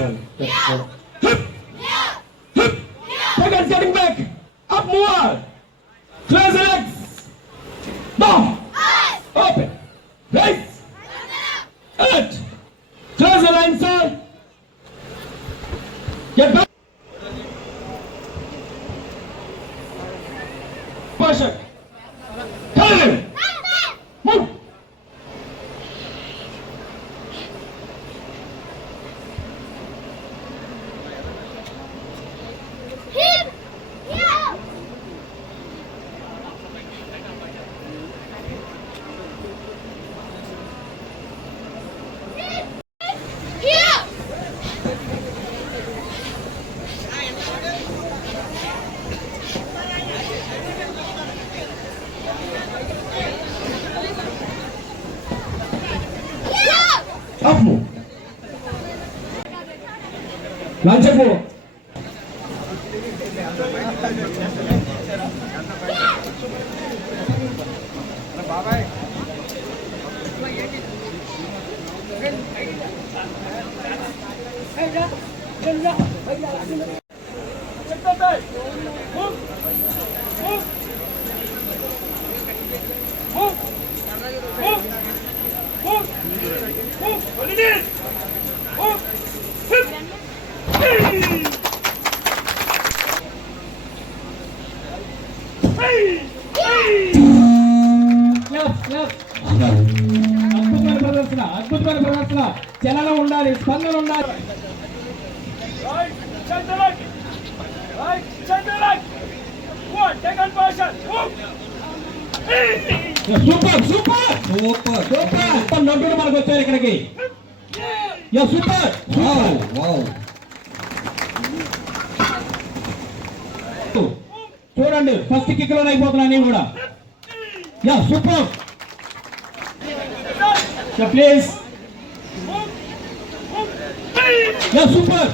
Hip. Hip. Seconds getting back. Up more. Close the legs. Down. Open. Raise. Out. Close the line, sir. Get back. Push it. Turn. Off లంచపు బాబాయ్ Move! Move! Move! అద్భుతమైన ప్రదర్శన అద్భుతమైన ప్రదర్శన చలనం ఉండాలి స్పందన ఉండాలి. సూపర్ సూపర్ సూపర్ సూపర్ నవ్వుడు మనకు వచ్చారు ఇక్కడికి యా సూపర్ వావ్ వావ్ చూడండి ఫస్ట్ కిక్లోనే అయిపోతున్నా నేను కూడా. Yeah super. Please yeah super.